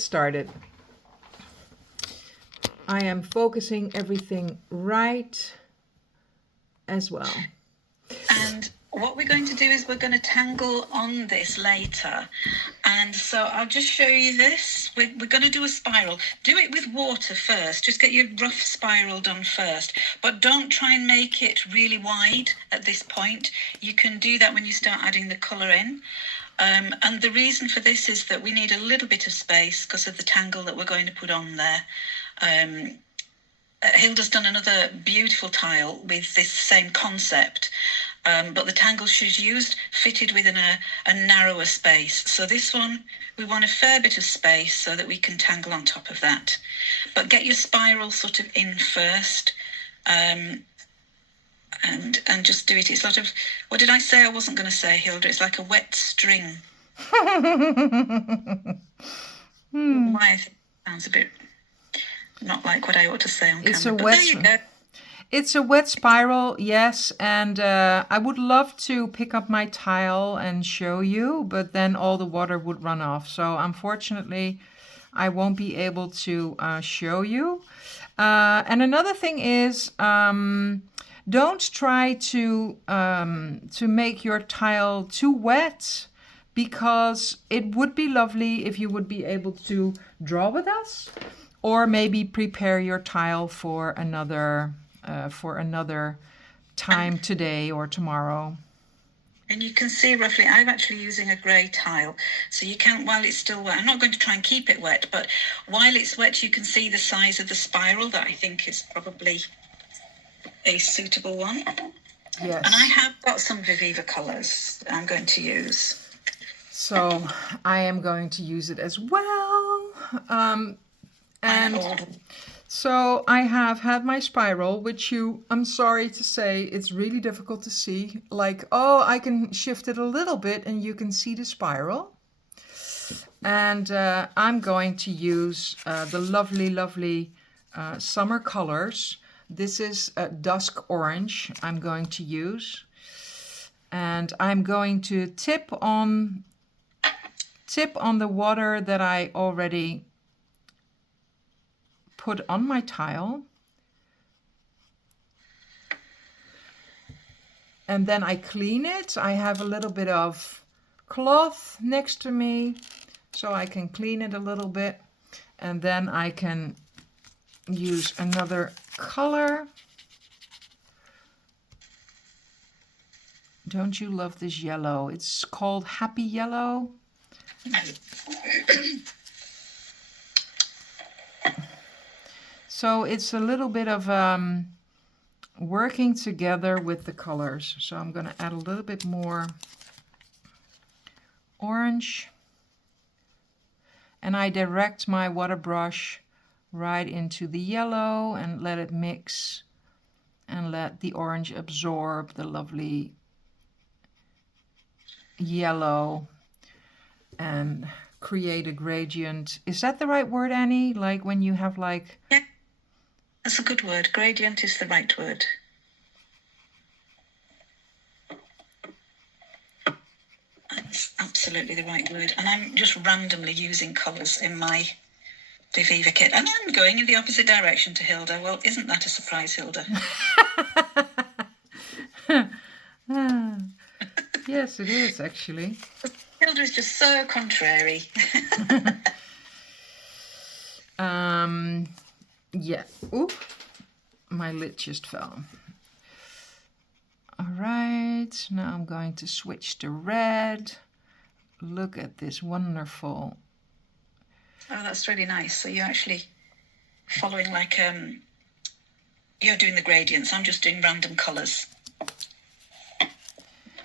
Started. I am focusing everything right as well. And what we're going to do is we're going to tangle on this later. And so I'll just show you this. We're going to do a spiral. Do it with water first. Just get your rough spiral done first. But don't try and make it really wide at this point. You can do that when you start adding the colour in. And the reason for this is that we need a little bit of space because of the tangle that we're going to put on there. Hilda's done another beautiful tile with this same concept, but the tangle she's used fitted within a narrower space. So this one, we want a fair bit of space so that we can tangle on top of that. But get your spiral sort of in first, and just do it. It's sort of, what did I say I wasn't going to say, Hilda? It's like a wet string. My sounds a bit not like what I ought to say on camera. But there you go. It's a wet spiral, yes, and I would love to pick up my tile and show you, but then all the water would run off. So unfortunately, I won't be able to show you. And another thing is, don't try to make your tile too wet, because it would be lovely if you would be able to draw with us, or maybe prepare your tile for another time today or tomorrow. And you can see roughly, I'm actually using a grey tile. So you can, while it's still wet, I'm not going to try and keep it wet, but while it's wet, you can see the size of the spiral that I think is probably a suitable one. Yes. And I have got some Viviva Colors I'm going to use. So I am going to use it as well. And so I have had my spiral, which I'm sorry to say, it's really difficult to see. Like, oh, I can shift it a little bit and you can see the spiral. And I'm going to use the lovely summer colors. This is dusk orange I'm going to use. And I'm going to tip on the water that I already put on my tile, and then I clean it. I have a little bit of cloth next to me, so I can clean it a little bit, and then I can use another color. Don't you love this yellow? It's called Happy Yellow. So it's a little bit of working together with the colors. So I'm going to add a little bit more orange. And I direct my water brush right into the yellow and let it mix and let the orange absorb the lovely yellow and create a gradient. Is that the right word, Annie? Like when you have like... Yeah. That's a good word. Gradient is the right word. That's absolutely the right word. And I'm just randomly using colours in my Viviva kit. And I'm going in the opposite direction to Hilda. Well, isn't that a surprise, Hilda? Yes, it is, actually. Hilda is just so contrary. Yeah. Oop. My lid just fell. All right. Now I'm going to switch to red. Look at this wonderful. Oh, that's really nice. So you're actually following like, you're doing the gradients. I'm just doing random colours.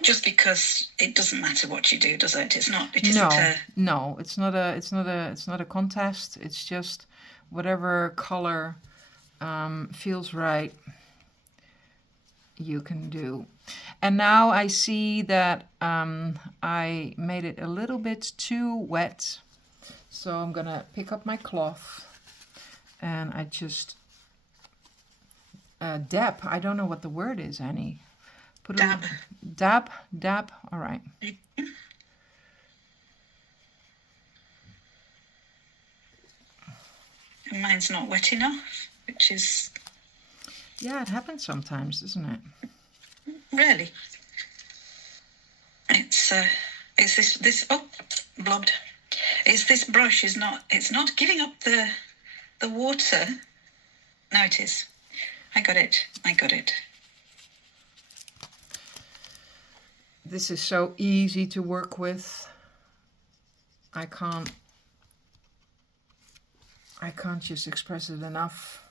Just because it doesn't matter what you do, does it? It's not. It isn't no. It's not a contest. It's just whatever color feels right, you can do. And now I see that I made it a little bit too wet, so I'm gonna pick up my cloth and I just dab. I don't know what the word is, Annie. Put dab. Dab. All right. mine's not wet enough, which is... Yeah, it happens sometimes, doesn't it? Really? It's this oh, blobbed. It's this brush is not, it's not giving up the water. Now it is. I got it. This is so easy to work with. I can't just express it enough.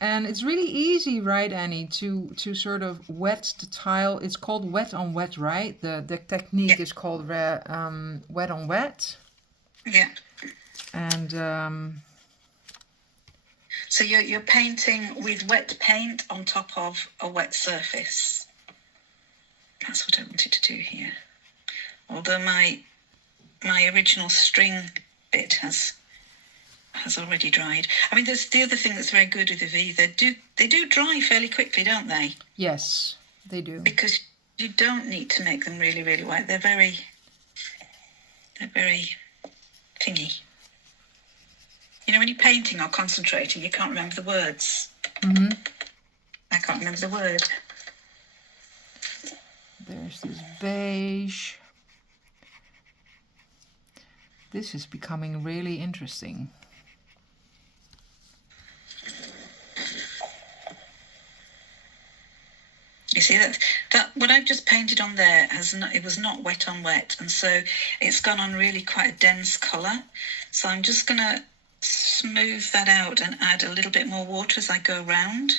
And it's really easy, right, Annie, to sort of wet the tile. It's called wet on wet, right? The technique is called wet on wet. Yeah. And so you're painting with wet paint on top of a wet surface. That's what I wanted to do here. Although my original string bit has already dried. I mean, there's the other thing that's very good with the V. They do dry fairly quickly, don't they? yes, they do. Because you don't need to make them really, really white. They're very thingy. You know, when you're painting or concentrating, you can't remember the words. Mm-hmm. I can't remember the word. There's this beige. This is becoming really interesting. You see that what I've just painted on there it was not wet on wet, and so it's gone on really quite a dense colour. So I'm just going to smooth that out and add a little bit more water as I go round.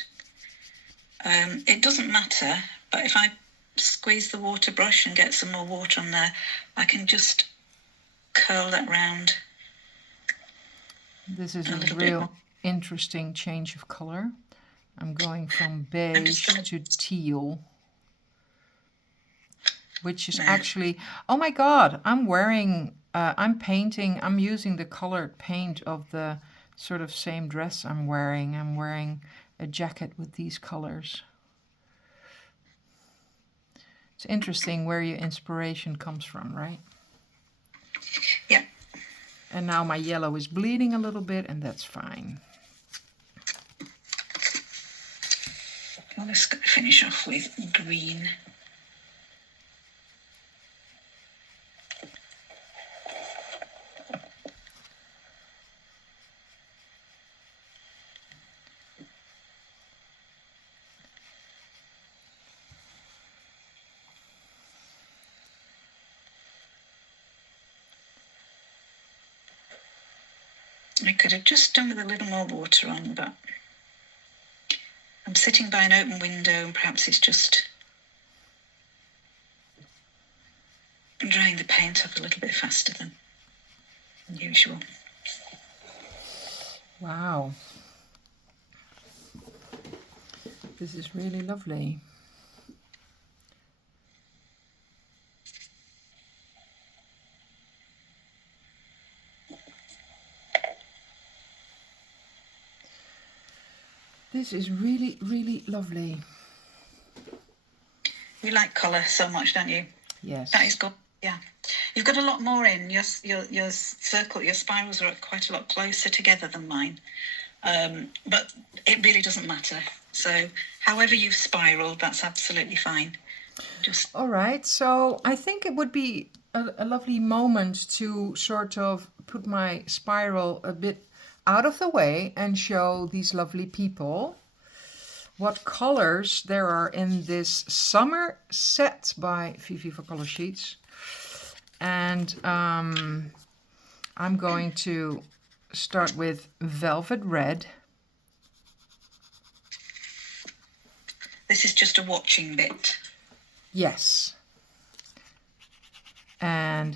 It doesn't matter, but if I squeeze the water brush and get some more water on there, I can just curl that round. This is a real interesting change of color. I'm going from beige to teal, which is actually, oh my God, I'm using the colored paint of the sort of same dress I'm wearing. I'm wearing a jacket with these colors. It's interesting where your inspiration comes from, right? Yeah. And now my yellow is bleeding a little bit, and that's fine. Let's finish off with green. I could have just done with a little more water on, but I'm sitting by an open window and perhaps it's just drying the paint up a little bit faster than usual. Wow. This is really lovely. This is really, really lovely. You like colour so much, don't you? Yes. That is good. Yeah. You've got a lot more in. Your circle, your spirals are quite a lot closer together than mine. But it really doesn't matter. So however you've spiraled, that's absolutely fine. All right. So I think it would be a lovely moment to sort of put my spiral a bit out of the way and show these lovely people what colors there are in this summer set by Viviva Color Sheets. And I'm going to start with Velvet Red. This is just a watching bit. Yes. And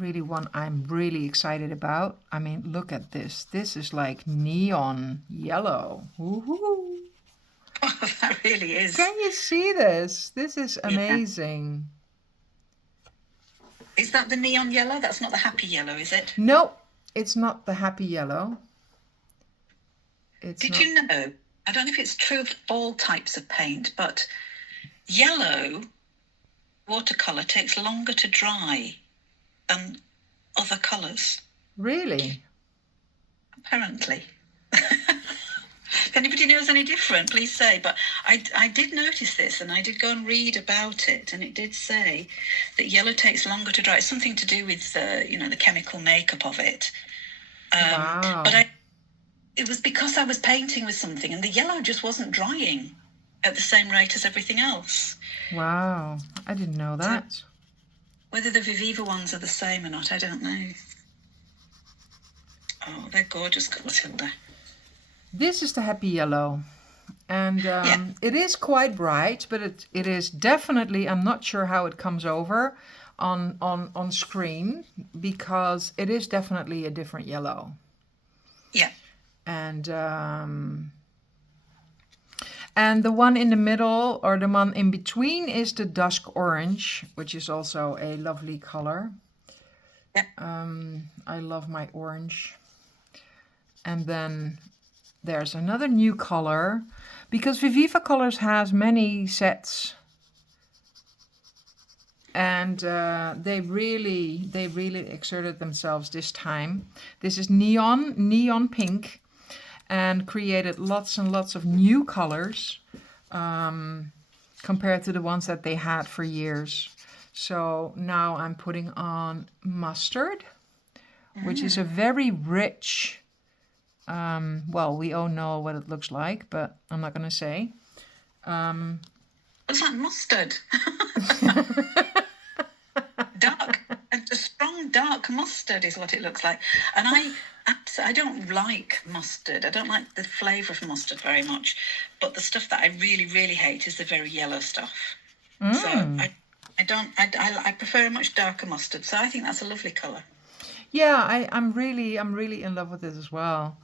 really one I'm really excited about. I mean, look at this. This is like neon yellow. Woohoo! Oh, that really is. Can you see this? This is amazing. Is that the neon yellow? That's not the happy yellow, is it? No, it's not the happy yellow. Did you know, I don't know if it's true of all types of paint, but yellow watercolor takes longer to dry than other colours, Really? apparently. If anybody knows any different, please say. But I did notice this, and I did go and read about it, and it did say that yellow takes longer to dry. It's something to do with the chemical makeup of it. Wow. But it was because I was painting with something, and the yellow just wasn't drying at the same rate as everything else. Wow. I didn't know that. Whether the Viviva ones are the same or not, I don't know. Oh, they're gorgeous colours, Hilda. This is the happy yellow. And it is quite bright, but it is definitely, I'm not sure how it comes over on screen, because it is definitely a different yellow. Yeah. And the one in the middle, or the one in between, is the dusk orange, which is also a lovely color. Yeah. I love my orange. And then there's another new color, because Viviva Colors has many sets, and they really exerted themselves this time. This is neon pink, and created lots and lots of new colors compared to the ones that they had for years. So now I'm putting on mustard, which is a very rich, well, we all know what it looks like, but I'm not going to say. Looks like mustard. Dark, a strong dark mustard is what it looks like. And I don't like mustard. I don't like the flavour of mustard very much. But the stuff that I really, really hate is the very yellow stuff. So I prefer a much darker mustard. So I think that's a lovely colour. Yeah, I'm really in love with this as well.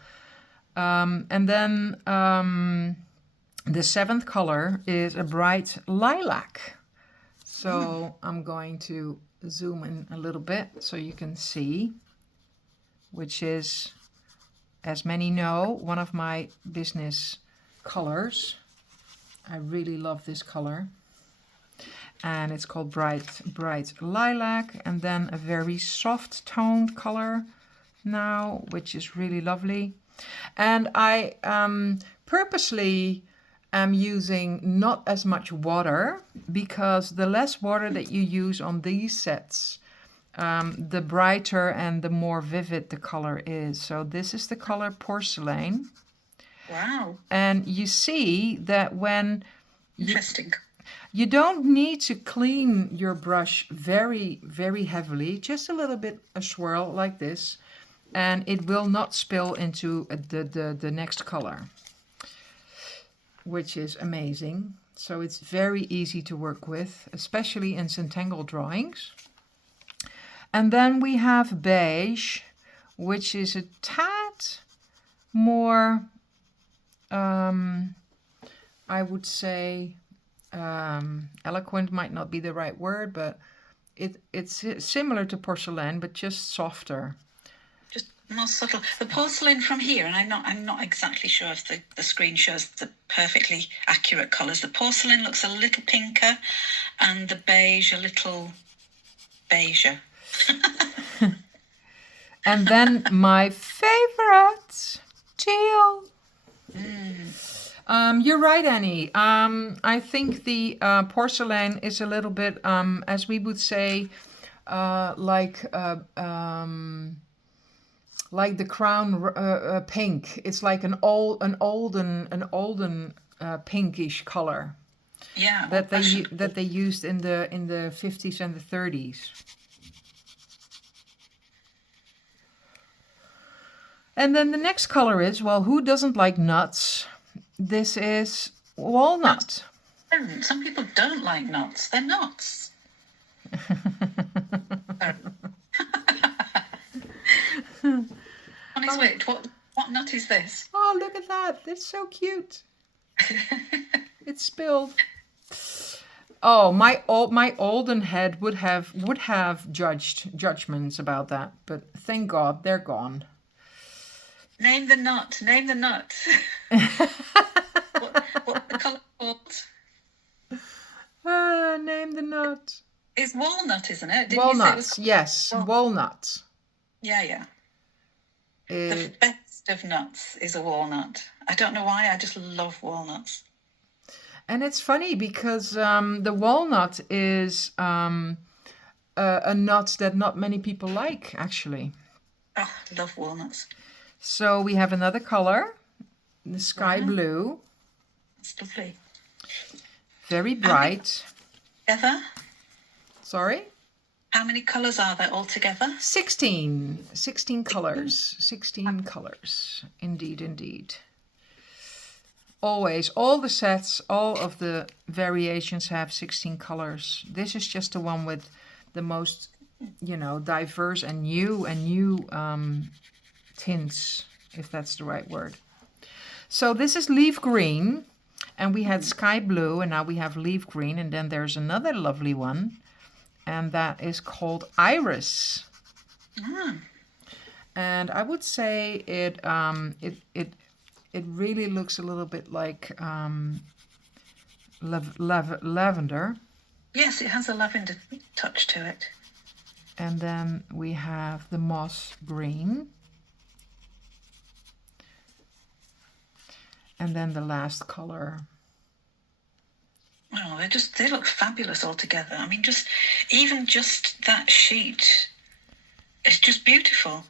And then the seventh color is a bright lilac. So I'm going to zoom in a little bit so you can see, which is, as many know, one of my business colors. I really love this color. And it's called bright lilac. And then a very soft toned color now, which is really lovely. And I purposely am using not as much water, because the less water that you use on these sets, the brighter and the more vivid the color is. So this is the color Porcelain. Wow. And you see that when interesting. You don't need to clean your brush very, very heavily, just a little bit, a swirl like this, and it will not spill into the next color, which is amazing. So it's very easy to work with, especially in Zentangle drawings. And then we have beige, which is a tad more, I would say, eloquent might not be the right word, but it's similar to porcelain, but just softer. Just more subtle. The porcelain from here, and I'm not exactly sure if the screen shows the perfectly accurate colours. The porcelain looks a little pinker, and the beige a little beigeier. And then my favorite, teal. You're right, Annie. I think the porcelain is a little bit, as we would say, like the crown pink. It's like an olden pinkish color. Yeah. That they used in the 50s and the 30s. And then the next color is, well, who doesn't like nuts? This is walnut. Some people don't like nuts. They're nuts. Wait, what nut is this? Oh, look at that. It's so cute. It's spilled. Oh, my olden head would have judgments about that, but thank God they're gone. Name the nut. Name the nut. What's the colour called? Name the nut. It's walnut, isn't it? Didn't you say it was Walnuts, yes, walnuts. Yeah, yeah. The Uh, best of nuts is a walnut. I don't know why, I just love walnuts. and it's funny because the walnut is a nut that not many people like, actually. Oh, love walnuts. So we have another color, the sky Wow. blue, It's lovely. very bright. Together? Sorry? How many colours are there altogether? 16 colors. 16 colors. Indeed, indeed. Always, all the sets, all of the variations have 16 colors. This is just the one with the most, you know, diverse and new tints, if that's the right word. So this is leaf green, and we had sky blue, and now we have leaf green, and then there's another lovely one, and that is called iris. And I would say it really looks a little bit like lavender. Yes, it has a lavender touch to it. And then we have the moss green. And then the last color. Oh, they look fabulous altogether. I mean, just that sheet is just beautiful.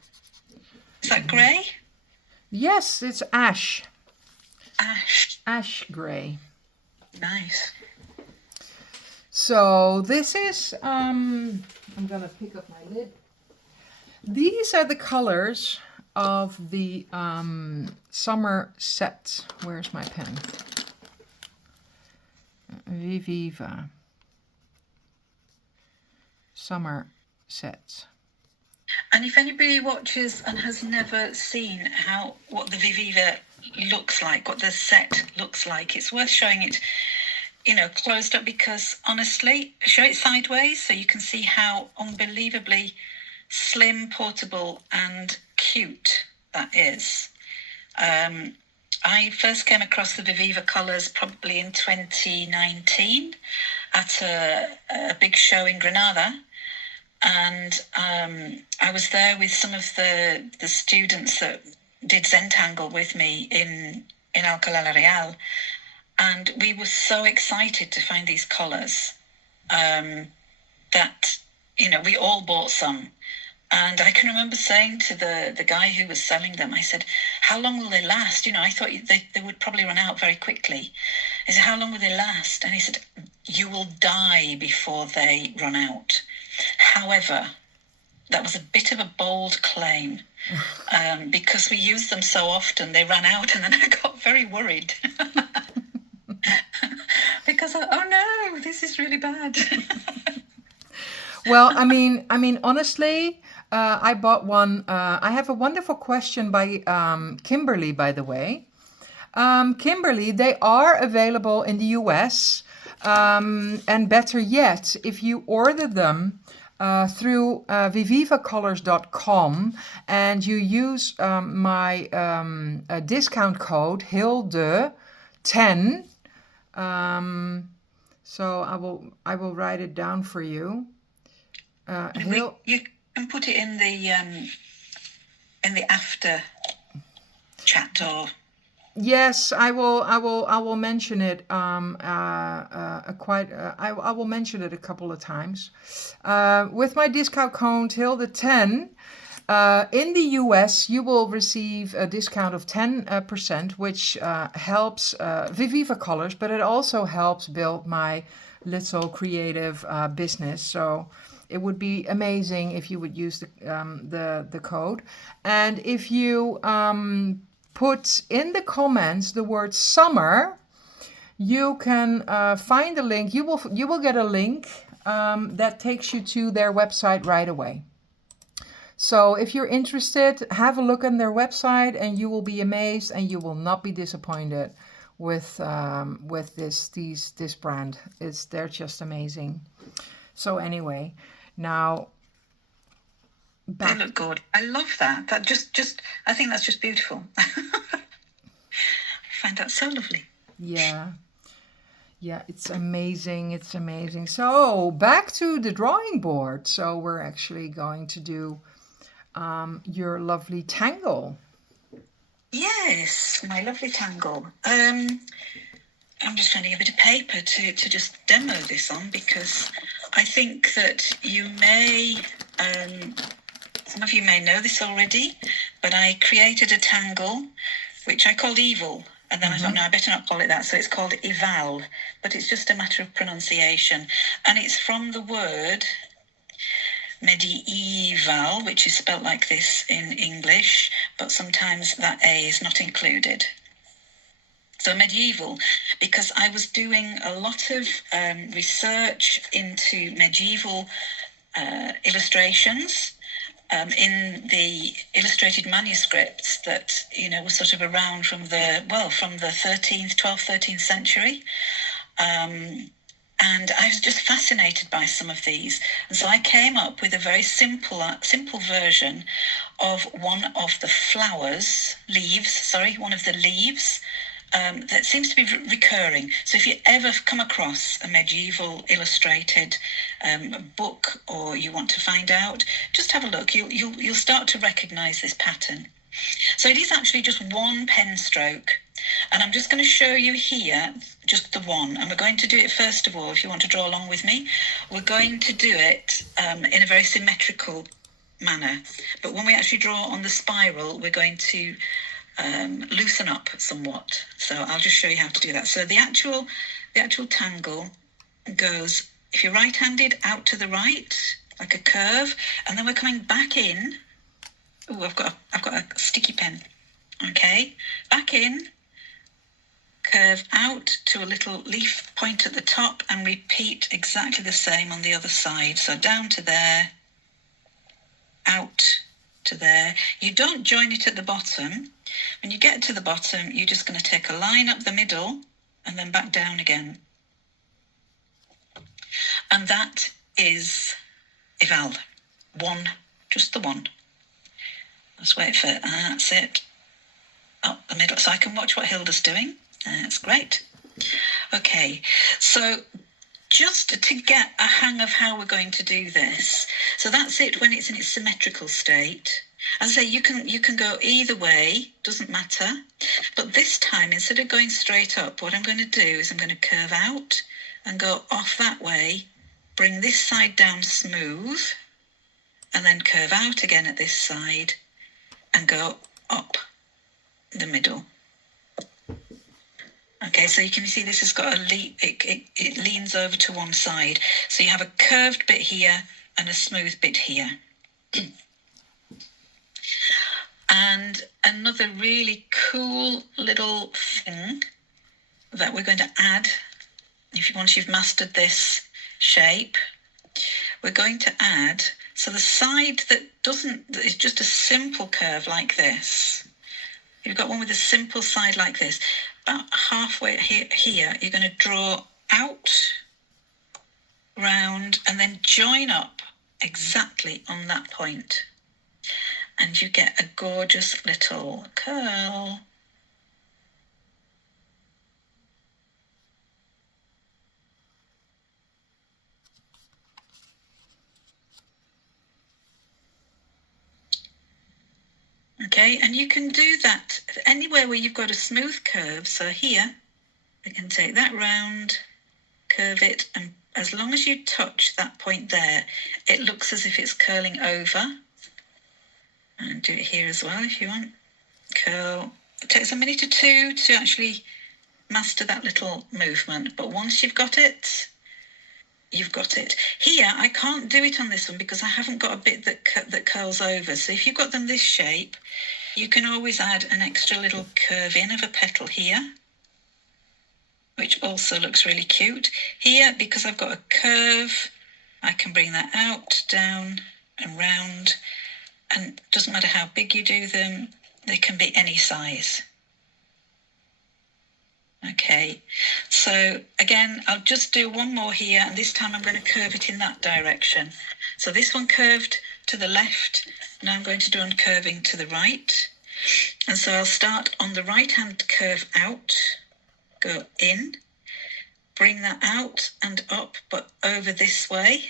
Is that grey? Yes, it's ash. Ash gray. Nice. So this is, I'm gonna pick up my lid. These are the colors of the summer set. Where's my pen? Viviva summer set. And if anybody watches and has never seen what the Viviva looks like, what the set looks like, it's worth showing it, you know, closed up, because honestly, show it sideways so you can see how unbelievably slim, portable and cute that is. I first came across the Viviva Colors probably in 2019 at a big show in Granada. And I was there with some of the students that did Zentangle with me in Alcalá la Real. And we were so excited to find these colours that, you know, we all bought some. And I can remember saying to the guy who was selling them, I said, how long will they last? You know, I thought they would probably run out very quickly. I said, how long will they last? And he said, you will die before they run out. However, that was a bit of a bold claim because we used them so often, they ran out, and then I got very worried because, oh no, this is really bad. Well, I mean, honestly, I bought one. I have a wonderful question by Kimberly, by the way. Kimberly, they are available in the US. And better yet, if you order them through vivivacolors.com and you use my discount code HILDE10, so I will write it down for you. You can put it in the after chat, or yes, I will mention it. I will mention it a couple of times. With my discount code HILDE10, in the US, you will receive a discount of 10%, which helps Viviva Colors, but it also helps build my little creative business. So it would be amazing if you would use the code. And if you put in the comments the word summer, you can find a link. You will get a link that takes you to their website right away. So if you're interested, have a look on their website and you will be amazed and you will not be disappointed with this brand. They're just amazing. So anyway, now back. They look good. I love that. That just I think that's just beautiful. I find that so lovely. Yeah. Yeah, it's amazing. It's amazing. So back to the drawing board. So we're actually going to do your lovely tangle. Yes, my lovely tangle. I'm just finding a bit of paper to just demo this on, because I think that you may, some of you may know this already, but I created a tangle which I called Evil. And then I thought, no, I better not call it that. So it's called Eval, but it's just a matter of pronunciation. And it's from the word medieval, which is spelt like this in English, but sometimes that A is not included. So medieval, because I was doing a lot of research into medieval illustrations in the illustrated manuscripts that, you know, were sort of around from the 13th, 12th, 13th century. And I was just fascinated by some of these. And so I came up with a very simple version of one of the leaves that seems to be recurring. So if you ever come across a medieval illustrated book, or you want to find out, just have a look. You'll start to recognize this pattern. So it is actually just one pen stroke. And I'm just going to show you here just the one. And we're going to do it first of all, if you want to draw along with me. We're going to do it in a very symmetrical manner. But when we actually draw on the spiral, we're going to loosen up somewhat. So I'll just show you how to do that. So the actual tangle goes, if you're right-handed, out to the right, like a curve, and then we're coming back in. Oh, I've got a sticky pen. Okay, back in, curve out to a little leaf point at the top, and repeat exactly the same on the other side. So down to there, out to there. You don't join it at the bottom. When you get to the bottom, you're just going to take a line up the middle and then back down again. And that is Eval. One, just the one. Let's wait for it. That's it. Up the middle, so I can watch what Hilda's doing. That's great. Okay, so just to get a hang of how we're going to do this. So that's it when it's in its symmetrical state. As I say, you can go either way, doesn't matter. But this time, instead of going straight up, what I'm going to do is I'm going to curve out and go off that way, bring this side down smooth, and then curve out again at this side and go up the middle. Okay, so you can see this has got it leans over to one side. So you have a curved bit here and a smooth bit here. And another really cool little thing that we're going to add, once you've mastered this shape, we're going to add, so the side that is just a simple curve like this. You've got one with a simple side like this. About halfway here, you're going to draw out, round, and then join up exactly on that point. And you get a gorgeous little curl. Okay, and you can do that anywhere where you've got a smooth curve. So here, we can take that round, curve it, and as long as you touch that point there, it looks as if it's curling over. And do it here as well if you want. Curl. It takes a minute or two to actually master that little movement, but once you've got it, you've got it. Here, I can't do it on this one because I haven't got a bit that curls over. So if you've got them this shape, you can always add an extra little curve in of a petal here, which also looks really cute. Here, because I've got a curve, I can bring that out, down and round. And it doesn't matter how big you do them, they can be any size. Okay, so again, I'll just do one more here, and this time I'm going to curve it in that direction. So this one curved to the left, now I'm going to do one curving to the right. And so I'll start on the right hand curve out, go in, bring that out and up, but over this way.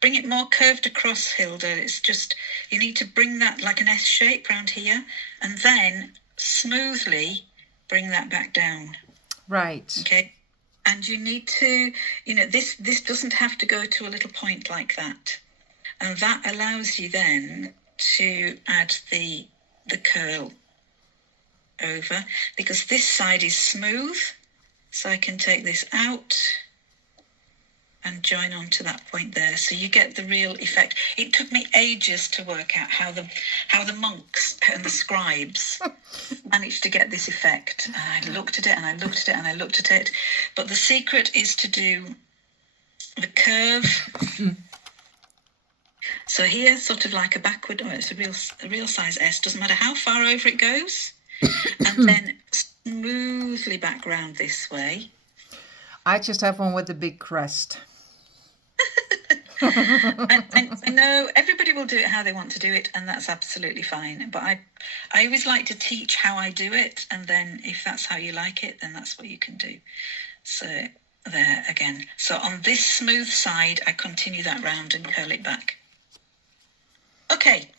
Bring it more curved across, Hilda. It's just, you need to bring that like an S shape around here, and then smoothly bring that back down. Right. Okay. And you need to, this doesn't have to go to a little point like that. And that allows you then to add the curl over, because this side is smooth. So I can take this out and join on to that point there. So you get the real effect. It took me ages to work out how the monks and the scribes managed to get this effect. And I looked at it and I looked at it and I looked at it. But the secret is to do the curve. So here, sort of like a backward, it's a real size S, doesn't matter how far over it goes. And then smoothly back round this way. I just have one with a big crest. I know everybody will do it how they want to do it, and that's absolutely fine. But I always like to teach how I do it, and then if that's how you like it, then that's what you can do. So there again. So on this smooth side, I continue that round and curl it back. Okay,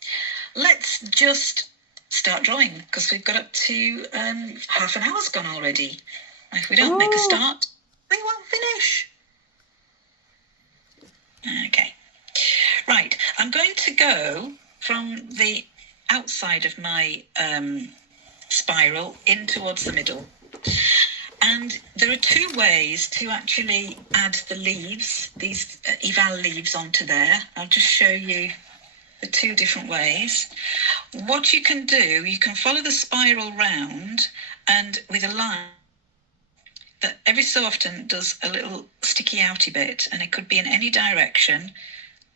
let's just start drawing, because we've got up to half an hour's gone already. If we don't make a start, we won't finish. Okay. Right. I'm going to go from the outside of my spiral in towards the middle. And there are two ways to actually add the leaves, these eval leaves onto there. I'll just show you the two different ways. What you can do, you can follow the spiral round, and with a line that every so often does a little sticky outy bit, and it could be in any direction.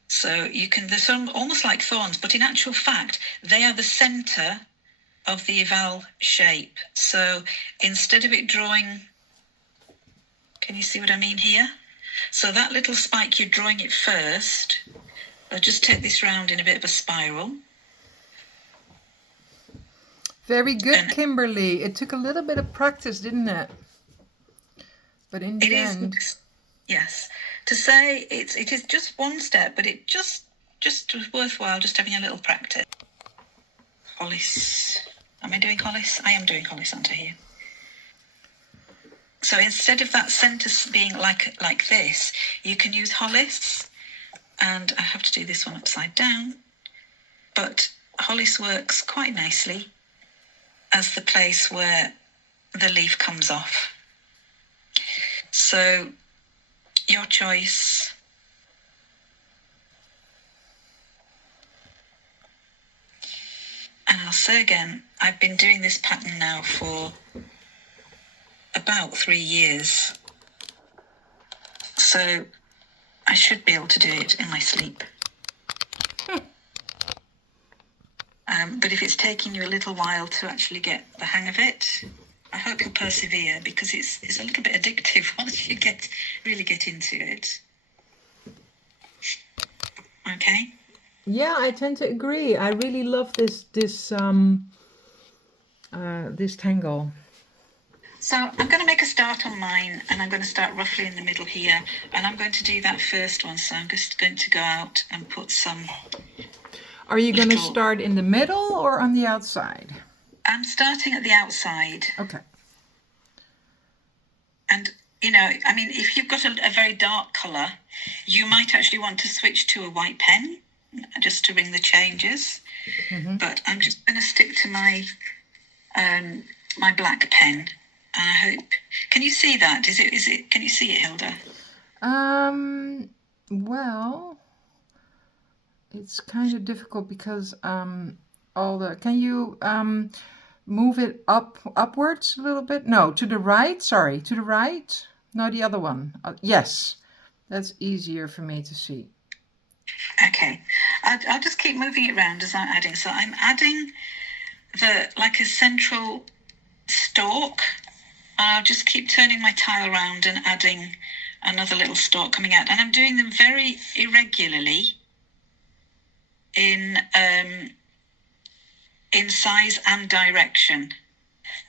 So you can, there's some almost like thorns, but in actual fact, they are the center of the eval shape. So instead of it drawing, can you see what I mean here? So that little spike, you're drawing it first. I'll just take this round in a bit of a spiral. Very good, Kimberly. It took a little bit of practice, didn't it? But in the end, yes. To say it is just one step, but it just was worthwhile just having a little practice. Hollis. Am I doing Hollis? I am doing Hollis, aren't I, here? So instead of that centre being like this, you can use Hollis. And I have to do this one upside down. But Hollis works quite nicely as the place where the leaf comes off. So, your choice. And I'll say again, I've been doing this pattern now for about 3 years. So, I should be able to do it in my sleep. But if it's taking you a little while to actually get the hang of it, I hope you'll persevere, because it's a little bit addictive once you really get into it. Okay. Yeah, I tend to agree. I really love this tangle. So I'm going to make a start on mine, and I'm going to start roughly in the middle here, and I'm going to do that first one. So I'm just going to go out and put some. Are you going to start in the middle or on the outside? I'm starting at the outside. Okay. And, I mean, if you've got a very dark colour, you might actually want to switch to a white pen just to ring the changes. Mm-hmm. But I'm just going to stick to my my black pen. And I hope. Can you see that? Can you see it, Hilda? Well, it's kind of difficult because can you move it upwards a little bit? No, to the right. Sorry, to the right. No, the other one. Yes, that's easier for me to see. Okay, I'll just keep moving it around as I'm adding. So I'm adding like a central stalk. I'll just keep turning my tile around and adding another little stalk coming out. And I'm doing them very irregularly in size and direction.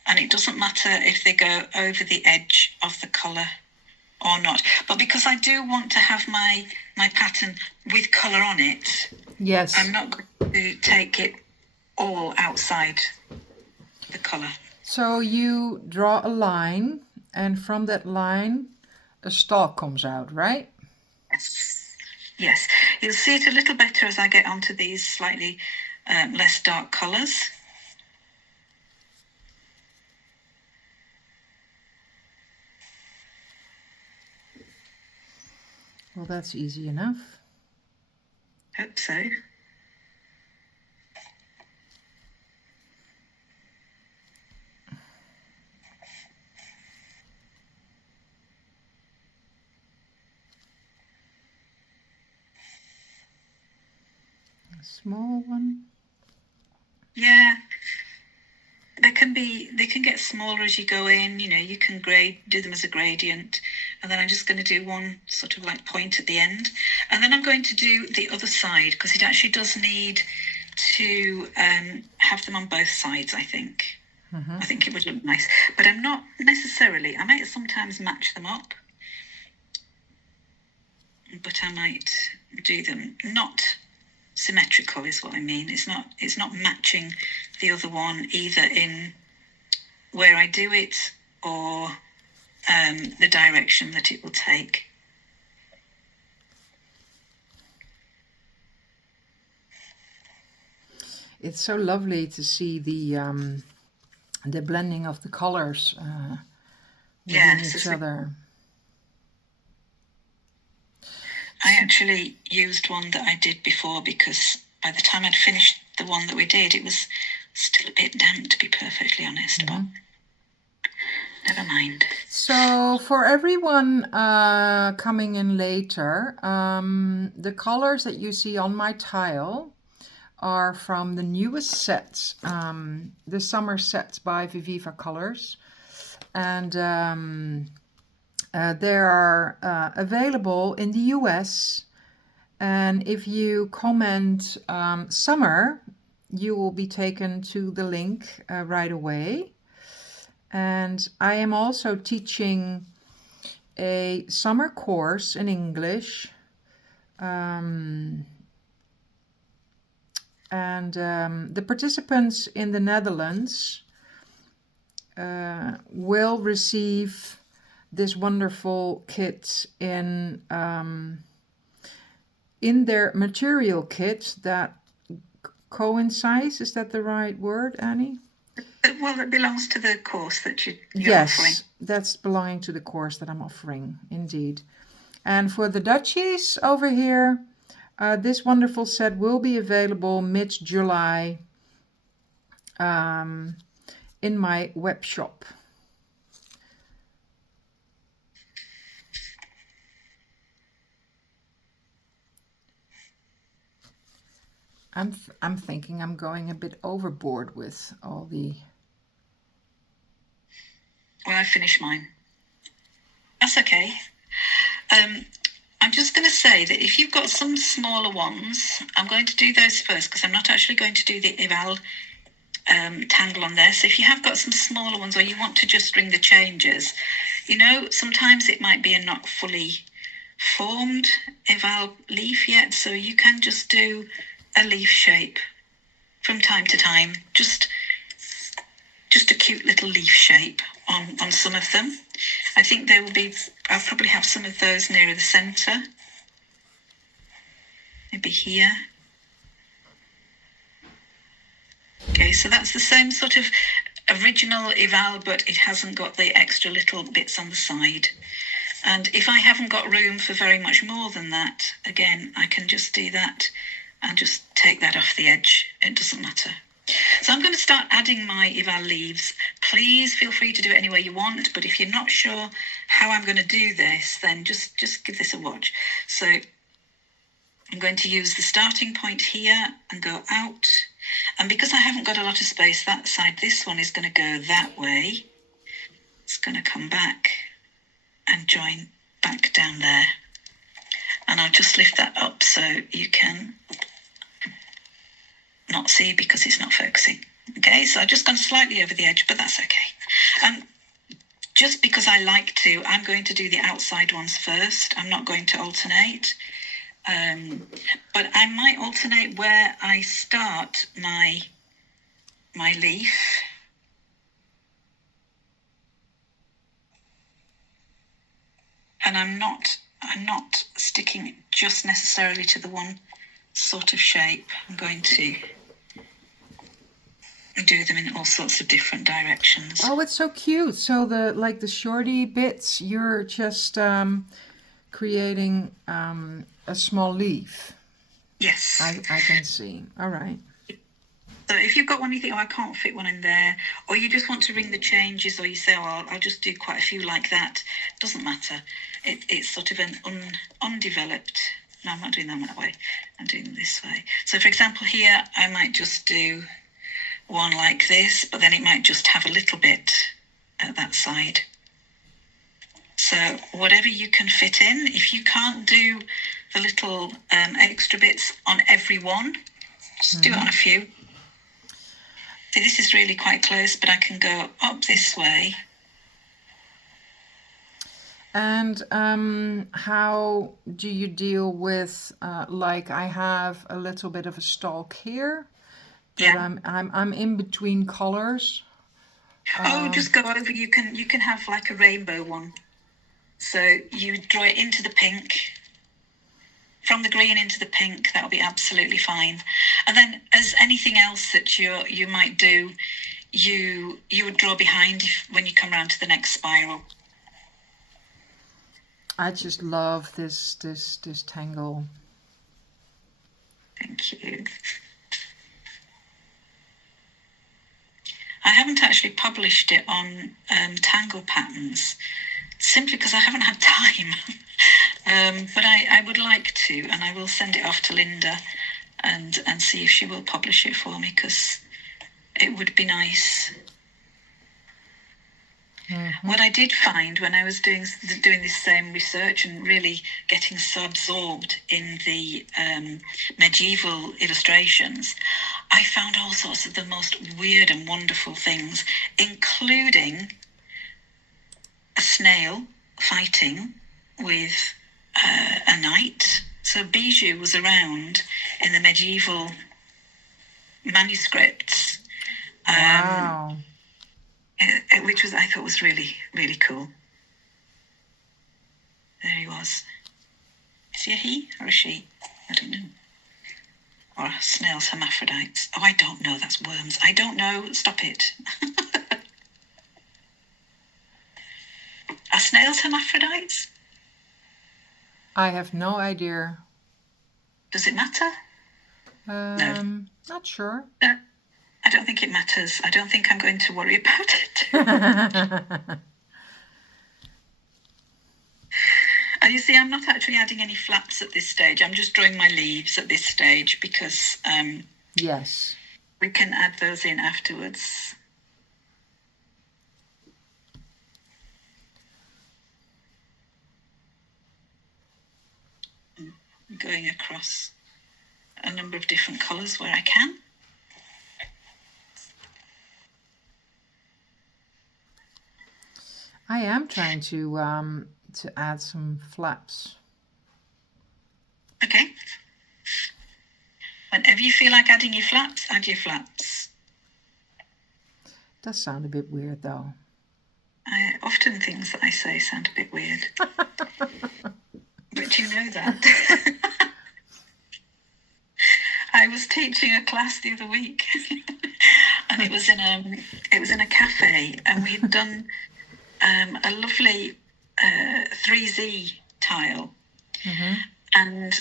and it doesn't matter if they go over the edge of the colour or not. But because I do want to have my pattern with colour on it, Yes. I'm not going to take it all outside the colour. So you draw a line, and from that line a stalk comes out, right? Yes. Yes. You'll see it a little better as I get onto these slightly less dark colours. Well, that's easy enough. Hope so. A small one. Yeah. They can get smaller as you go in, you know, you can do them as a gradient. And then I'm just going to do one sort of like point at the end. And then I'm going to do the other side because it actually does need to have them on both sides, I think. I think it would look nice. But I'm not necessarily, I might sometimes match them up. But I might do them not symmetrical is what I mean. It's not matching the other one either in where I do it or the direction that it will take. It's so lovely to see the blending of the colors within each other. I actually used one that I did before because by the time I'd finished the one that we did, it was still a bit damp, to be perfectly honest, but never mind. So for everyone coming in later, the colors that you see on my tile are from the newest sets, the summer sets by Viviva Colors, and they are available in the US, and if you comment summer, you will be taken to the link right away. And I am also teaching a summer course in English, and the participants in the Netherlands will receive this wonderful kit in their material kit that coincides. Is that the right word, Annie? Well, it belongs to the course that you're offering. Yes, that's belonging to the course that I'm offering, indeed. And for the Dutchies over here, this wonderful set will be available mid-July in my web shop. I'm thinking I'm going a bit overboard with all the... Well, I finished mine. That's okay. I'm just going to say that if you've got some smaller ones, I'm going to do those first because I'm not actually going to do the eval tangle on there. So if you have got some smaller ones or you want to just ring the changes, you know, sometimes it might be a not fully formed eval leaf yet. So you can just do a leaf shape from time to time, just a cute little leaf shape on some of them. I think I'll probably have some of those nearer the centre, maybe here. Okay, so that's the same sort of original eval, but it hasn't got the extra little bits on the side. And if I haven't got room for very much more than that, again, I can just do that and just take that off the edge. It doesn't matter. So I'm going to start adding my eval leaves. Please feel free to do it any way you want, but if you're not sure how I'm going to do this, then just give this a watch. So I'm going to use the starting point here and go out. And because I haven't got a lot of space that side, this one is going to go that way. It's going to come back and join back down there. And I'll just lift that up so you can not see because it's not focusing. Okay, so I've just gone slightly over the edge, but that's okay. Just because I like to, I'm going to do the outside ones first. I'm not going to alternate. But I might alternate where I start my leaf. And I'm not sticking just necessarily to the one sort of shape. I'm going to do them in all sorts of different directions. Oh, it's so cute. So the shorty bits, you're just creating a small leaf. Yes. I can see. All right. So if you've got one you think, oh, I can't fit one in there, or you just want to ring the changes, or you say, oh, I'll just do quite a few like that, doesn't matter. It's sort of an undeveloped. No, I'm not doing them that way. I'm doing them this way. So, for example, here I might just do one like this, but then it might just have a little bit at that side. So whatever you can fit in. If you can't do the little extra bits on every one, just do it on a few. See, this is really quite close, but I can go up this way. And how do you deal with like I have a little bit of a stalk here, but Yeah. I'm in between colors. Just go over. You can have like a rainbow one. So you draw it into the pink, from the green into the pink. That'll be absolutely fine. And then, as anything else that you might do, you would draw behind when you come around to the next spiral. I just love this tangle. Thank you. I haven't actually published it on Tangle Patterns, simply because I haven't had time. But I would like to, and I will send it off to Linda and see if she will publish it for me, because it would be nice. Mm-hmm. What I did find when I was doing this same research and really getting so absorbed in the medieval illustrations, I found all sorts of the most weird and wonderful things, including a snail fighting with a knight. So Bijou was around in the medieval manuscripts. Wow. Which I thought was really, really cool. There he was. Is he a he or a she? I don't know. Or snails hermaphrodites. Oh, I don't know. That's worms. I don't know. Stop it. Are snails hermaphrodites? I have no idea. Does it matter? No. Not sure. No. I don't think it matters. I don't think I'm going to worry about it. And you see, I'm not actually adding any flaps at this stage. I'm just drawing my leaves at this stage because yes, we can add those in afterwards. I'm going across a number of different colours where I can. I am trying to add some flaps. Okay. Whenever you feel like adding your flaps, add your flaps. Does sound a bit weird, though. Often things that I say sound a bit weird. But you know that. I was teaching a class the other week, and it was in a cafe, and we had done a lovely 3Z tile, mm-hmm. and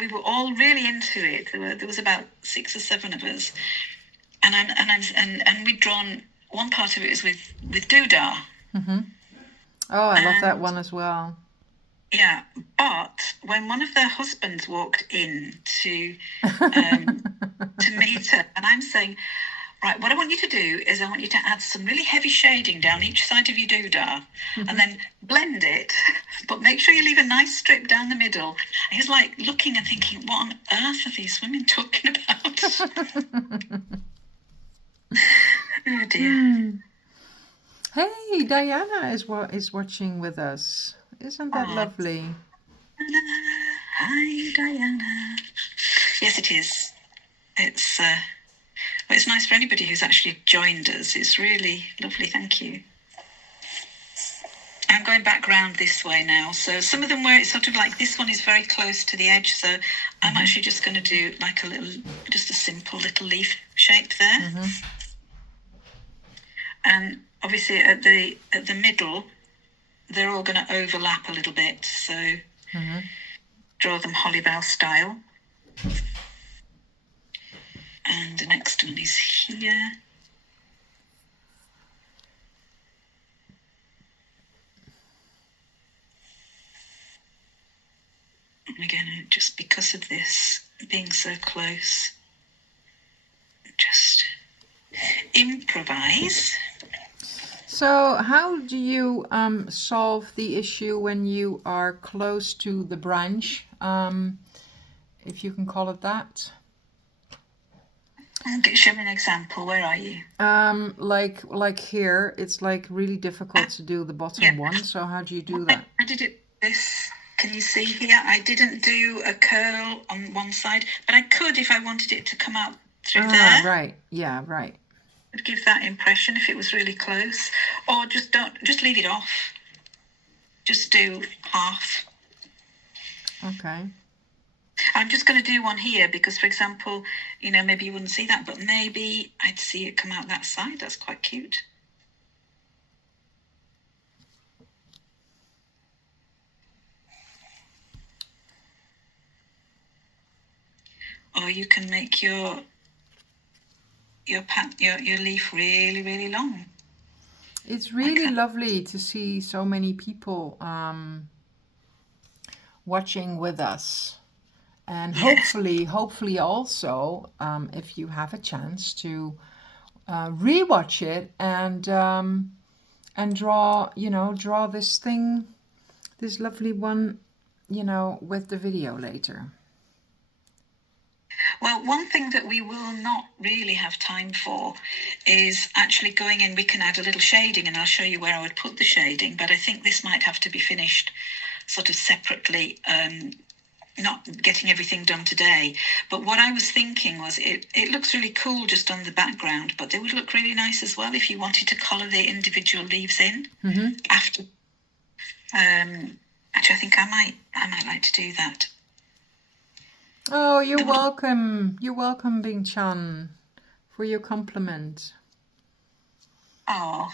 we were all really into it. There was about 6 or 7 of us, and we'd drawn one part of it was with doodah. Mm-hmm. Oh, I love that one as well. Yeah, but when one of their husbands walked in to meet her, and I'm saying, right, what I want you to do is I want you to add some really heavy shading down each side of your doodah, mm-hmm. and then blend it, but make sure you leave a nice strip down the middle. And he's like looking and thinking, what on earth are these women talking about? Oh dear. Hey, Diana is watching with us. Isn't that lovely? Hi, Diana. Yes, it is. It's well, it's nice for anybody who's actually joined us. It's really lovely. Thank you. I'm going back round this way now. So some of them where it's sort of like this one is very close to the edge. So I'm actually just going to do like just a simple little leaf shape there. And obviously at the middle, they're all going to overlap a little bit. So draw them holly bough style. And the next one is here. And again, just because of this being so close, just improvise. So how do you solve the issue when you are close to the branch, if you can call it that? Okay, show me an example. Where are you? Like here, it's like really difficult to do the bottom one. So how do you do that? I did it this. Can you see here? I didn't do a curl on one side, but I could if I wanted it to come out through there. Right. Yeah, right. I'd give that impression if it was really close. Or just leave it off. Just do half. Okay. I'm just going to do one here because, for example, maybe you wouldn't see that, but maybe I'd see it come out that side. That's quite cute. Or you can make your leaf really, really long. It's really lovely to see so many people watching with us. And hopefully also, if you have a chance to rewatch it and draw this thing, this lovely one, with the video later. Well, one thing that we will not really have time for is actually going in. We can add a little shading, and I'll show you where I would put the shading, but I think this might have to be finished sort of separately, not getting everything done today. But what I was thinking was it looks really cool just on the background, but they would look really nice as well if you wanted to colour the individual leaves in after. Actually, I think I might like to do that. Oh, you're welcome. You're welcome, Bing Chan, for your compliment. Oh.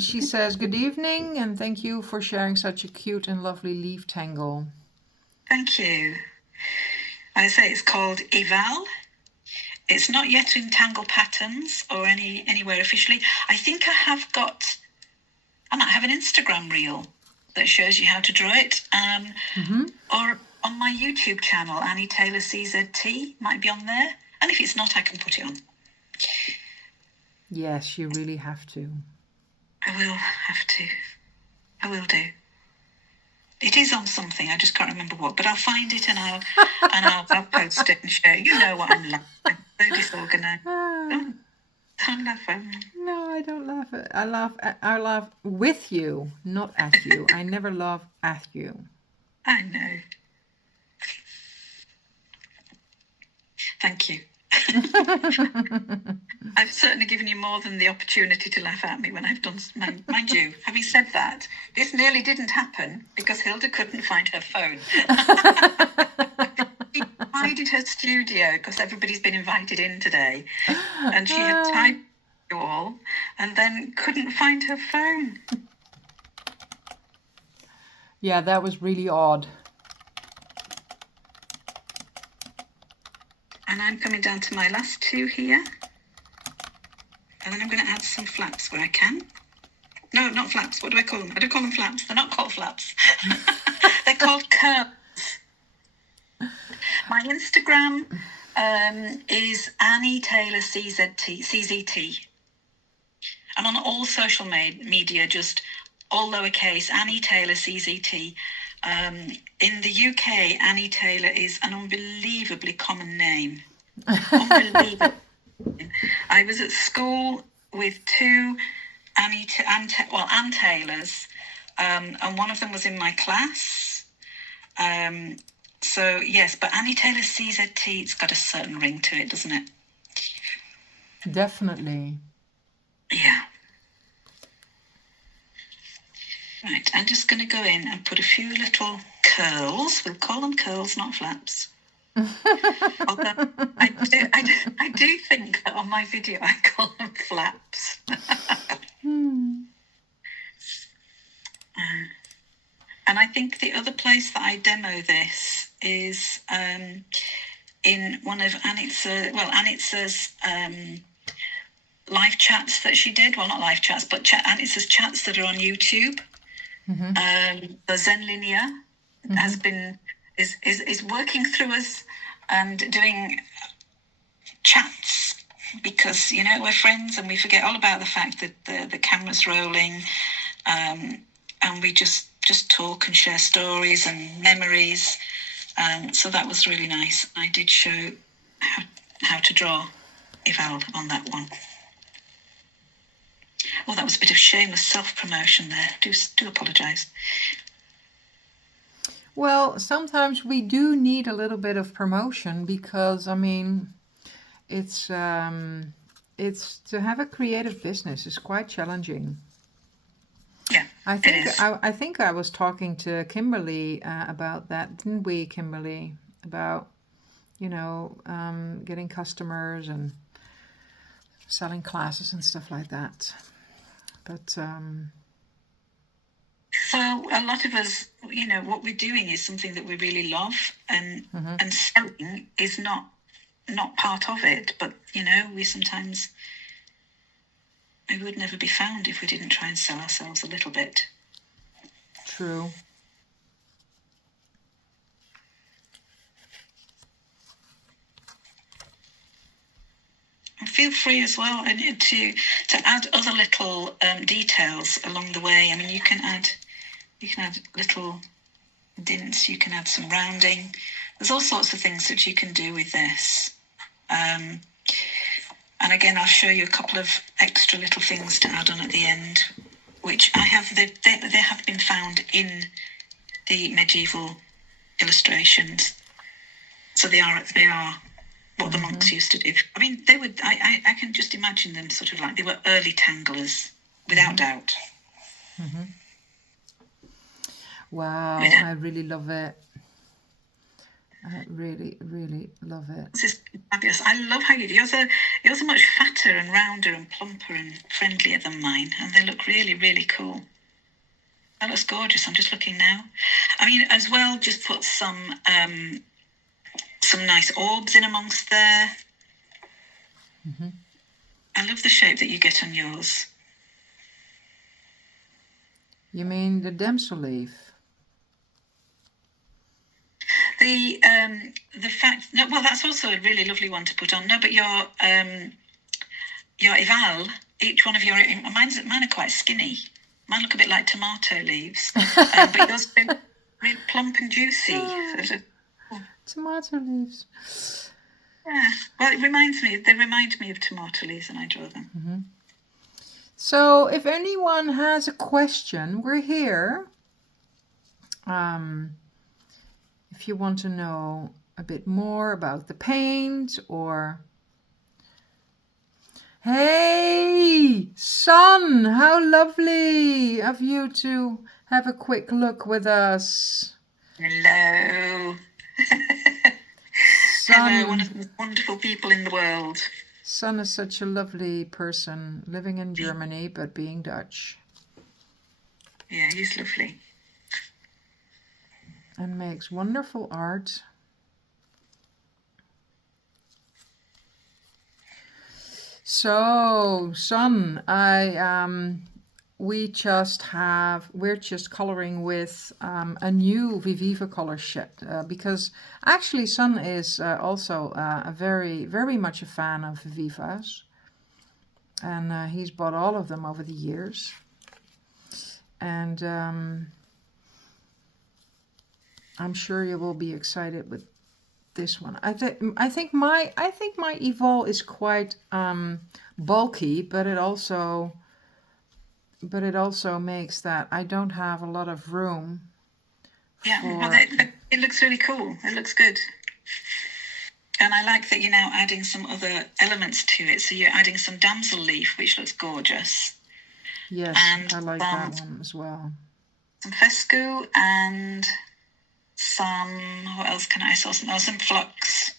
She says, good evening, and thank you for sharing such a cute and lovely leaf tangle. Thank you. I say it's called Eval. It's not yet in Tangle Patterns or anywhere officially. I think I might have an Instagram reel that shows you how to draw it. Or on my YouTube channel, Annie Taylor CZT, might be on there. And if it's not, I can put it on. Yes, you really have to. I will have to. I will do. It is on something. I just can't remember what. But I'll find it and I'll post it and share. You know what I'm like. I'm so disorganized. Don't laugh at me. No, I don't laugh at. I laugh with you, not at you. I never laugh at you. I know. Thank you. I've certainly given you more than the opportunity to laugh at me when I've done. Mind you, having said that, this nearly didn't happen because Hilda couldn't find her phone. She tidied her studio because everybody's been invited in today, and she had typed you all, and then couldn't find her phone. Yeah, that was really odd. And I'm coming down to my last two here. And then I'm going to add some flaps where I can. No, not flaps. What do I call them? I don't call them flaps. They're not called flaps. They're called curves. My Instagram is Annie Taylor CZT. I'm on all social media, just all lowercase, Annie Taylor CZT. In the UK, Annie Taylor is an unbelievably common name. Unbelievable. I was at school with two Annie Taylors, and one of them was in my class. So yes, but Annie Taylor's CZT, it's got a certain ring to it, doesn't it? Definitely. Yeah. Right, I'm just going to go in and put a few little curls. We'll call them curls, not flaps. Although I do think that on my video I call them flaps. And I think the other place that I demo this is in one of Anitza's live chats that she did. Well, not live chats, but Anitza's chats that are on YouTube. The Zen Linear has been is working through us and doing chats because, you know, we're friends and we forget all about the fact that the camera's rolling, and we just talk and share stories and memories. So that was really nice. I did show how to draw Eval on that one. Oh, that was a bit of shameless self-promotion there. Do apologise. Well, sometimes we do need a little bit of promotion because, I mean, it's to have a creative business is quite challenging. Yeah, I think I was talking to Kimberly about that, didn't we, Kimberly? About, you know, getting customers and selling classes and stuff like that. But so a lot of us, you know, what we're doing is something that we really love, and selling is not part of it. But you know, we would never be found if we didn't try and sell ourselves a little bit. True. And feel free as well to add other little details along the way. I mean, you can add little dints. You can add some rounding. There's all sorts of things that you can do with this. And again, I'll show you a couple of extra little things to add on at the end, which I have. They have been found in the medieval illustrations, so they are what the monks used to do. I mean, they would. I can just imagine them sort of like they were early tanglers, without doubt. Wow, I really love it. I really, really love it. This is fabulous. I love how yours are much fatter and rounder and plumper and friendlier than mine, and they look really, really cool. That looks gorgeous. I'm just looking now. I mean, as well, just put some nice orbs in amongst there. I love the shape that you get on yours. You mean the damsel leaf? The fact, no, well, that's also a really lovely one to put on. No, but your Eval, each one of mine are quite skinny. Mine look a bit like tomato leaves, but yours are really plump and juicy. Tomato leaves. Yeah, well, they remind me of tomato leaves when I draw them. So if anyone has a question, we're here. If you want to know a bit more about the paint, or hey, Son, how lovely of you to have a quick look with us. Hello. Son, hello, one of the wonderful people in the world. Son is such a lovely person, living in Germany but being Dutch. Yeah, he's lovely. And makes wonderful art. So, Son, we're just coloring with a new Viviva Color shed because actually Son is also a very, very much a fan of Vivivas, and he's bought all of them over the years. And I'm sure you will be excited with this one. I think my Evol is quite bulky, but it also makes that I don't have a lot of room Yeah, well, for. it looks really cool. It looks good. And I like that you're now adding some other elements to it. So you're adding some damsel leaf, which looks gorgeous. Yes, And I like that one as well. Some fescue and some, what else can I saw? Some flux.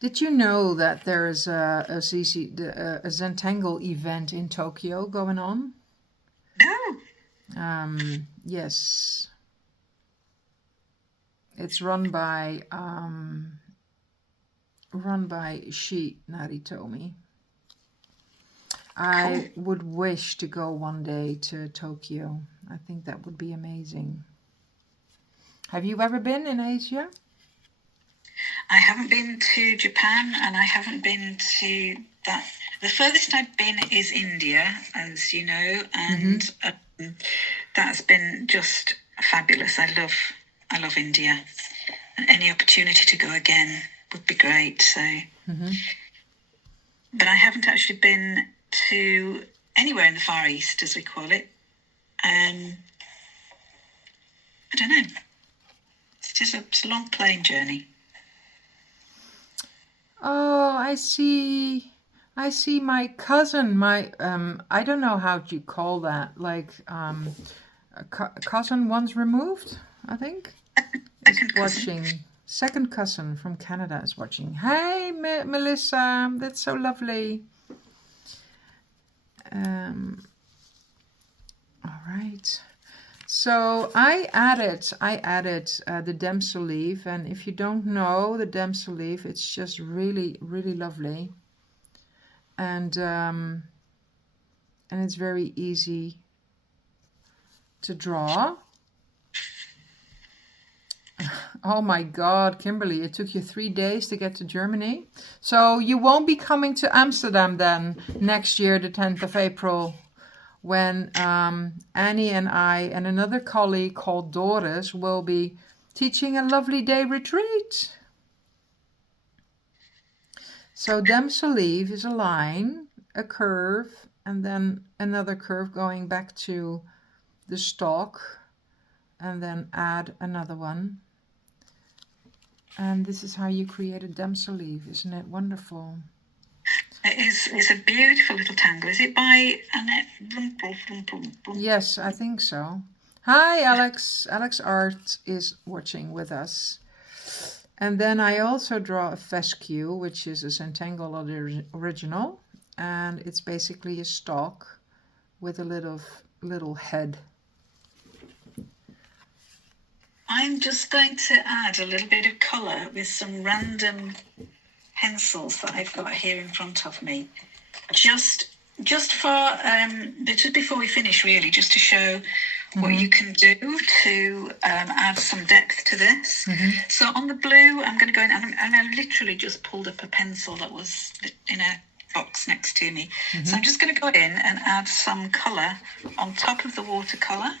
Did you know that there is a Zentangle event in Tokyo going on? No. Yes. It's run by Shi Naritomi. I would wish to go one day to Tokyo. I think that would be amazing. Have you ever been in Asia? I haven't been to Japan, and I haven't been to that. The furthest I've been is India, as you know, and that's been just fabulous. I love India, and any opportunity to go again would be great. So, but I haven't actually been to anywhere in the Far East, as we call it. I don't know. It's a long plane journey. Oh, I see. My cousin. I don't know how you call that. Like a cousin once removed, I think. Second Watching. Second cousin from Canada is watching. Hey, Melissa, that's so lovely. All right. So I added the damsel leaf, and if you don't know the damsel leaf, it's just really, really lovely, and it's very easy to draw. Oh my God, Kimberly, it took you 3 days to get to Germany. So you won't be coming to Amsterdam then next year, the 10th of April, when Annie and I and another colleague called Doris will be teaching a lovely day retreat. So damsel leaf is a line, a curve, and then another curve going back to the stalk, and then add another one. And this is how you create a damsel leaf. Isn't it wonderful? It's a beautiful little tangle. Is it by Annette Rumpel? Yes, I think so. Hi, Alex. Alex Art is watching with us. And then I also draw a fescue, which is a Zentangle original. And it's basically a stalk with a little head. I'm just going to add a little bit of colour with some random pencils that I've got here in front of me, just before we finish, really, just to show what you can do to add some depth to this. So on the blue, I'm going to go in, and I literally just pulled up a pencil that was in a box next to me. So I'm just going to go in and add some colour on top of the watercolour,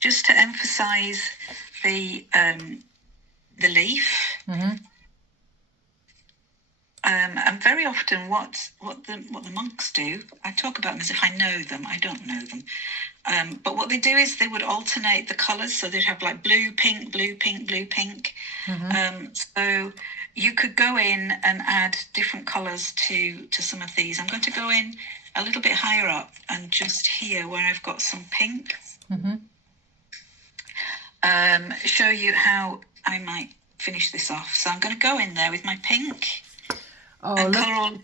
just to emphasise the leaf. And very often what the monks do, I talk about them as if I know them. I don't know them. But what they do is they would alternate the colours. So they'd have like blue, pink, blue, pink, blue, pink. So you could go in and add different colours to some of these. I'm going to go in a little bit higher up and just here where I've got some pink. Show you how I might finish this off. So I'm going to go in there with my pink. Oh,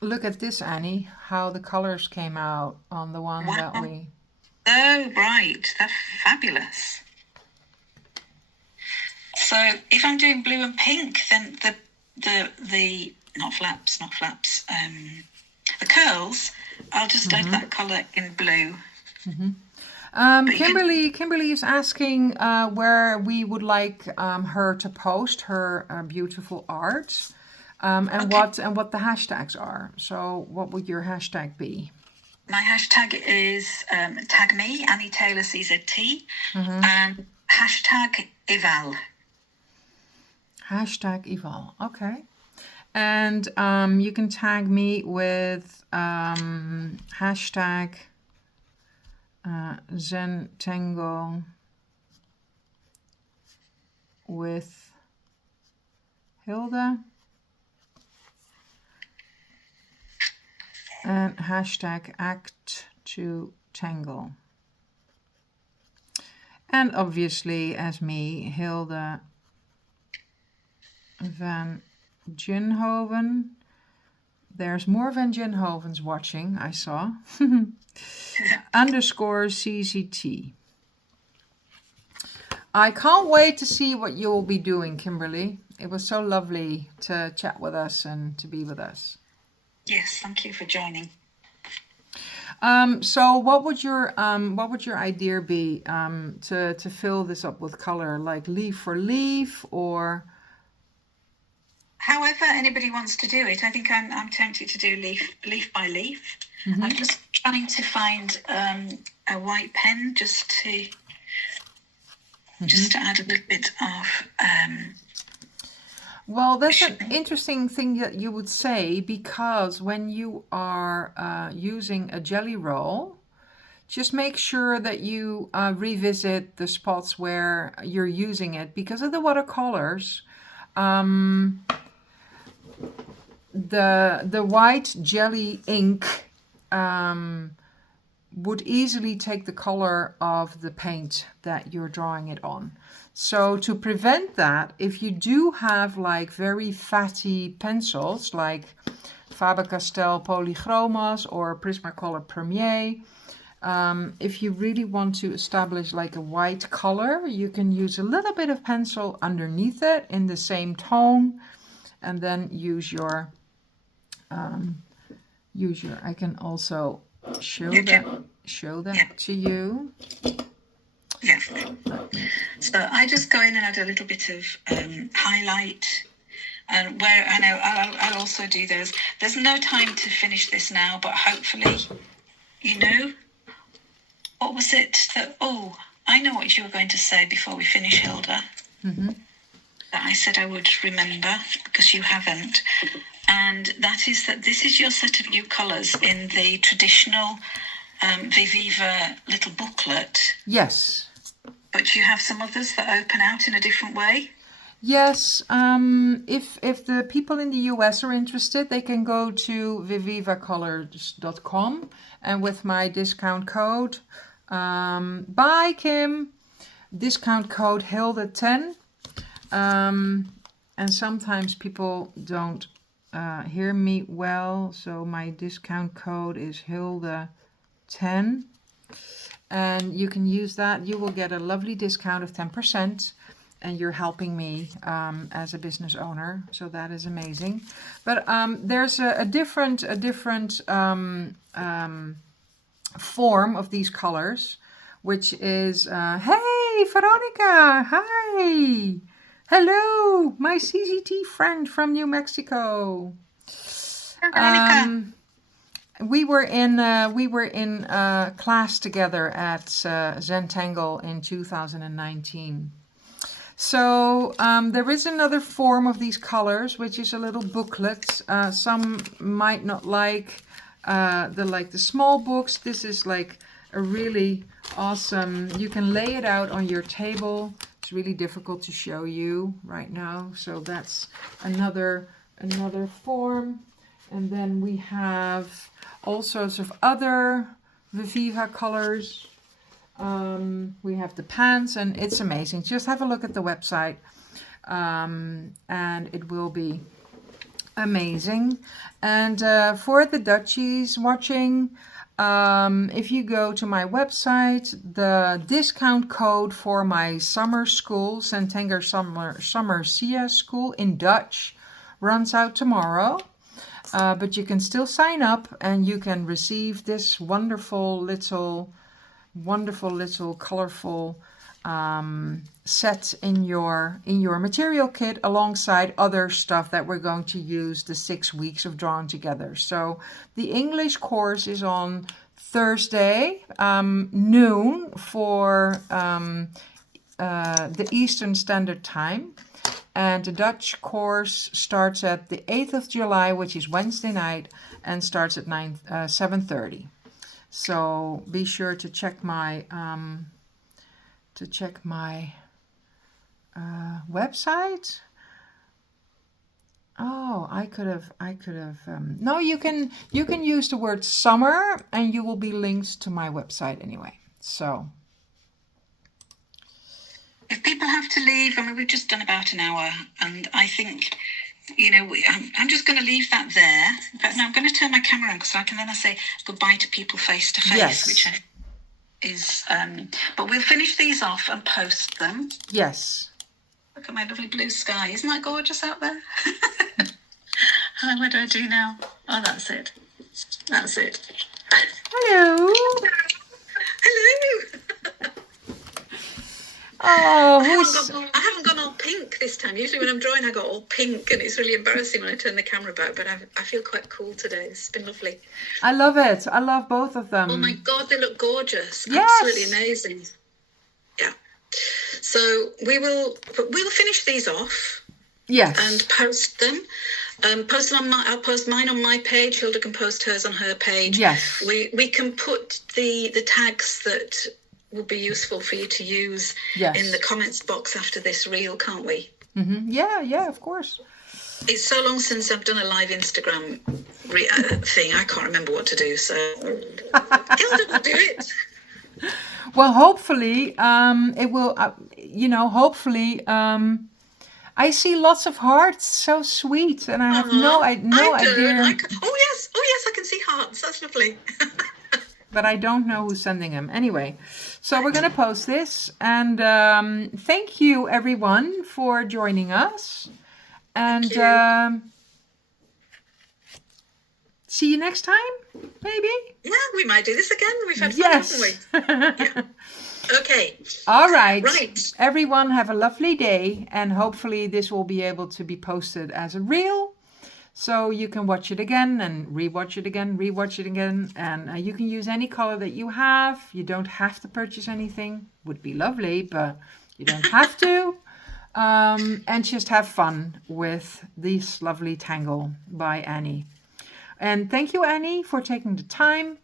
look at this, Annie, how the colors came out on the one that we... So bright. They're fabulous. So if I'm doing blue and pink, then the not flaps, the curls, I'll just add that colour in blue. Kimberly is asking where we would like her to post her beautiful art. And what the hashtags are. So what would your hashtag be? My hashtag is tag me, Annie Taylor CZT, and hashtag eval. Hashtag eval. Okay. And you can tag me with hashtag Zentangle with Hilda and hashtag act to tangle. And obviously as me, Hilda van Ginhoven. There's more Van Ginhovens watching, I saw. Underscore CCT. I can't wait to see what you will be doing, Kimberly. It was so lovely to chat with us and to be with us. Yes, thank you for joining. So what would your idea be to fill this up with color, like leaf for leaf, or however anybody wants to do it? I think I'm tempted to do leaf by leaf. Mm-hmm. I'm just trying to find a white pen just to add a little bit of. Well, that's an interesting thing that you would say, because when you are using a jelly roll, just make sure that you revisit the spots where you're using it, because of the watercolors. The white jelly ink would easily take the color of the paint that you're drawing it on. So to prevent that, if you do have like very fatty pencils like Faber-Castell Polychromas or Prismacolor Premier, if you really want to establish like a white color, you can use a little bit of pencil underneath it in the same tone, and then use your I can also show that to you. Yeah. So I just go in and add a little bit of highlight, and where I know I'll also do those. There's no time to finish this now, but hopefully, what was it that? Oh, I know what you were going to say before we finish, Hilda. Mm-hmm. That I said I would remember, because you haven't. And that is that this is your set of new colours in the traditional Viviva little booklet. Yes. But you have some others that open out in a different way? Yes. If the people in the US are interested, they can go to vivivacolors.com, and with my discount code, bye Kim, discount code Hilda10. And sometimes people don't hear me well, so my discount code is Hilda10, and you can use that. You will get a lovely discount of 10%, and you're helping me as a business owner, so that is amazing. But there's a different form of these colors, which is hey Veronica, hi. Hello, my CCT friend from New Mexico. We were in class together at Zentangle in 2019. So there is another form of these colors, which is a little booklet. Some might not like the small books. This is like a really awesome. You can lay it out on your table. It's really difficult to show you right now, so that's another form. And then we have all sorts of other Viviva colors. We have the pants, and it's amazing. Just have a look at the website, and it will be amazing. And for the Dutchies watching, if you go to my website, the discount code for my summer school, Zentangle Summer ZIA school in Dutch, runs out tomorrow. But you can still sign up, and you can receive this wonderful little colorful set in your material kit, alongside other stuff that we're going to use the 6 weeks of drawing together. So the English course is on Thursday noon for the Eastern Standard Time. And the Dutch course starts at the 8th of July, which is Wednesday night, and starts at 7:30. So be sure to check my website. Oh, I could have. No, you can use the word summer, and you will be linked to my website anyway. So. If people have to leave, I mean, we've just done about an hour, and I think, you know, I'm just going to leave that there. In fact, no, I'm going to turn my camera on because I can then say goodbye to people face to face, Yes. which is. But we'll finish these off and post them. Yes. Look at my lovely blue sky. Isn't that gorgeous out there? What do I do now? Oh, that's it. That's it. Hello. Hello. Oh, I haven't gone all pink this time. Usually when I'm drawing, I go all pink, and it's really embarrassing when I turn the camera back. But I feel quite cool today. It's been lovely. I love it. I love both of them. Oh my God, they look gorgeous. Yes. Absolutely amazing. Yeah. So we'll finish these off. Yes. And post them. I'll post mine on my page. Hilda can post hers on her page. Yes. We can put the tags that will be useful for you to use in the comments box after this reel, can't we? Mm-hmm. Yeah, of course. It's so long since I've done a live Instagram thing. I can't remember what to do. So Hilda will do it. Well, hopefully, it will. Hopefully, I see lots of hearts. So sweet, and I have no idea. Oh yes, I can see hearts. That's lovely. But I don't know who's sending them. Anyway, so we're going to post this. And thank you, everyone, for joining us. And see you next time, maybe? Yeah, we might do this again. We've had fun, haven't we? Yeah. Okay. All right. Right. Everyone have a lovely day. And hopefully this will be able to be posted as a reel. So you can watch it again and rewatch it again, and you can use any color that you have. You don't have to purchase anything. Would be lovely, but you don't have to. And just have fun with this lovely tangle by Annie. And thank you, Annie, for taking the time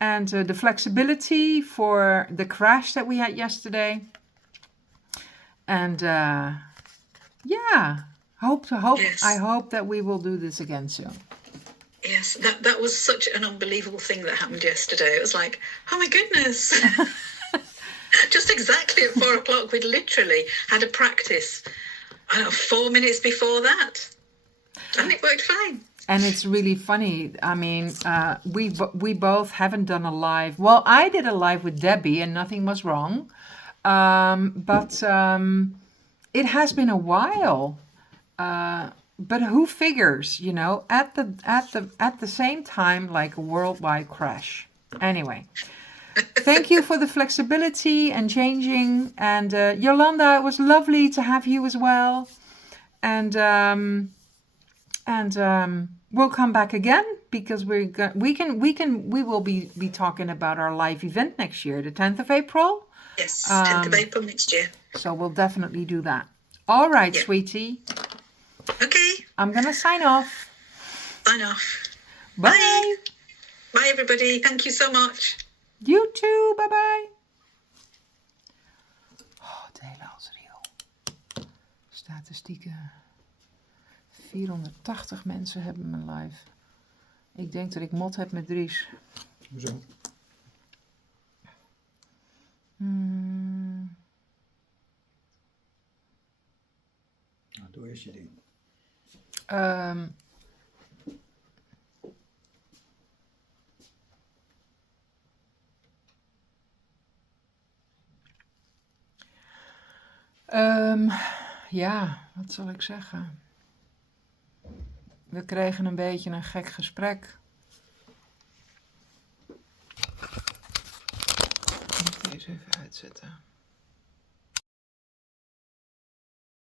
and the flexibility for the crash that we had yesterday. And yeah. Yes. I hope that we will do this again soon. Yes, that was such an unbelievable thing that happened yesterday. It was like, oh my goodness. Just exactly at 4 o'clock, we'd literally had a practice, 4 minutes before that. And it worked fine. And it's really funny. I mean, we both haven't done a live. Well, I did a live with Debbie and nothing was wrong. But it has been a while. But who figures, at the same time, like a worldwide crash. Anyway, thank you for the flexibility and changing. And Yolanda, it was lovely to have you as well. And we'll come back again because we will be talking about our live event next year, the 10th of April. Yes, 10th of April next year. So we'll definitely do that. All right, sweetie. Okay. I'm going to sign off. Sign off. Bye. Bye, everybody. Thank you so much. You too. Bye-bye. Oh, het hele als reel. Statistieken. 480 mensen hebben mijn live. Ik denk dat ik mot heb met Dries. Hoezo? Nou, doe eerst je ding. Ja, wat zal ik zeggen? We kregen een beetje een gek gesprek. Ik moet deze even uitzetten.